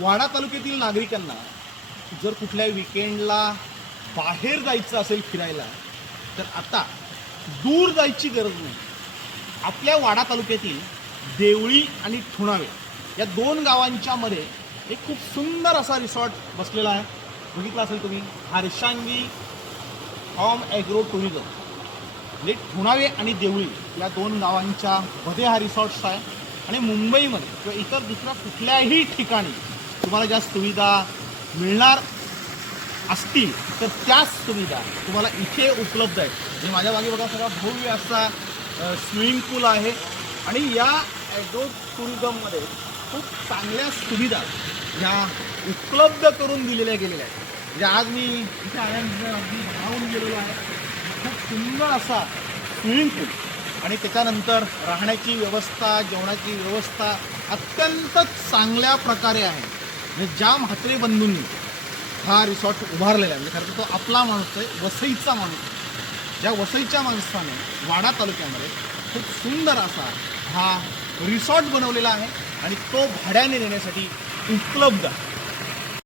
वाडा तालुक्यातील नागरिकांना जर कुठल्या विकेंडला बाहेर जायचं असेल फिरायला, तर आता दूर जायची गरज नाही. आपल्या वाडा तालुक्यातील देवळी आणि ठुणावे या दोन गावांच्या मध्ये एक खूप सुंदर असा रिसॉर्ट बसलेला आहे. बघितला असेल तुम्ही, हर्षांगी हॉम ॲग्रो टुरिझम. म्हणजे ठुणावे आणि देवळी या दोन गावांच्या मध्ये हा रिसॉर्ट्स आहे. आणि मुंबईमध्ये किंवा इतर दुसऱ्या कुठल्याही ठिकाणी तुम्हाला ज्या सुविधा मिळणार असतील तर त्याच सुविधा तुम्हाला इथे उपलब्ध आहेत. म्हणजे माझ्या मागे बघा सगळा भव्य असा स्विमिंग पूल आहे. आणि या ॲग्रो टुरिझममध्ये खूप चांगल्या सुविधा ह्या उपलब्ध करून दिलेल्या गेलेल्या आहेत. म्हणजे आज मी इथे आल्यानंतर अगदी भारावून गेलेलो आहे. खूप सुंदर असा स्विमिंग पूल आणि त्याच्यानंतर राहण्याची व्यवस्था, जेवणाची व्यवस्था अत्यंत चांगल्या प्रकारे आहे. म्हणजे ज्या म्हात्रे बंधूंनी हा रिसॉर्ट उभारलेला आहे, म्हणजे खरं तर तो आपला माणूस आहे, वसईचा माणूस आहे. ज्या वसईच्या माणसाने वाडा तालुक्यामध्ये खूप सुंदर असा हा रिसॉर्ट बनवलेला आहे आणि तो भाड्याने देण्यासाठी उपलब्ध आहे.